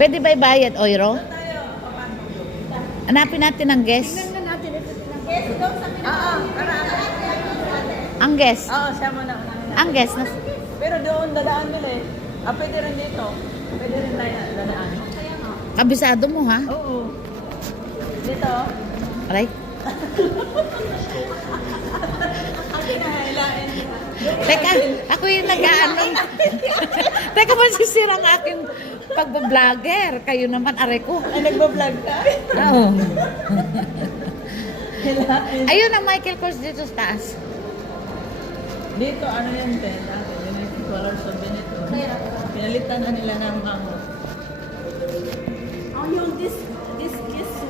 Pwede ba ibayad euro? Hanapin natin ang guest. Tingnan natin ito. Oo, Ang guest. oo, siya muna. Ang guest. Pero doon, dadaan nila eh. Pwede rin dito. Pwede rin tayo dadaan. Kabisado mo ha? Oo. Dito. Aray. Teka, ako yung nag-ano. Teka, masisira ang aking pagbablogger. Kayo naman, aray ko. Ay, nagbablog ka? Oo. Ayun ang Michael Kors dito sa taas. Dito, ano yan, Ten? Yun yung colors of Benito. Pinalitan na nila ng mango. Oh, yung this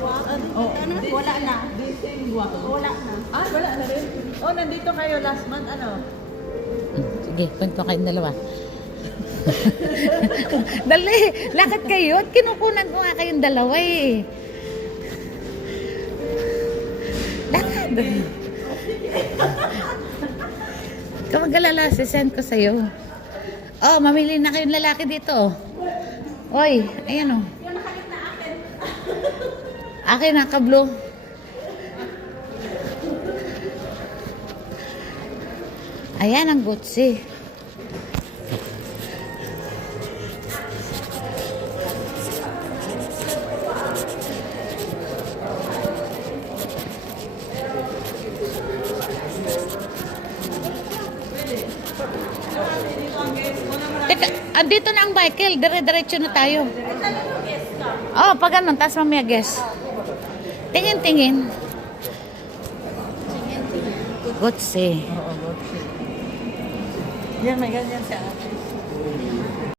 one. Ano? Wala na. Dising guapo. Wala na. Wala na rin. Oh, nandito kayo last month, ano? Sige, kwento kayong dalawa. Dali, lakad kayo at kinukunan ko nga kayong dalawa eh. Lakad. Kapag alala, sisend ko sa'yo. Oh, mamili na kayong lalaki dito. Oy, ayan oh. Yung nakalit na akin. Akin na, kablo. Ayan ang Gucci. Teka, andito na ang Michael. Dire-diretso na tayo. Oh, pag ganun, taas mamaya guess. Tingin-tingin. Gucci. Oo, Gucci. Yan, may ganyan siya.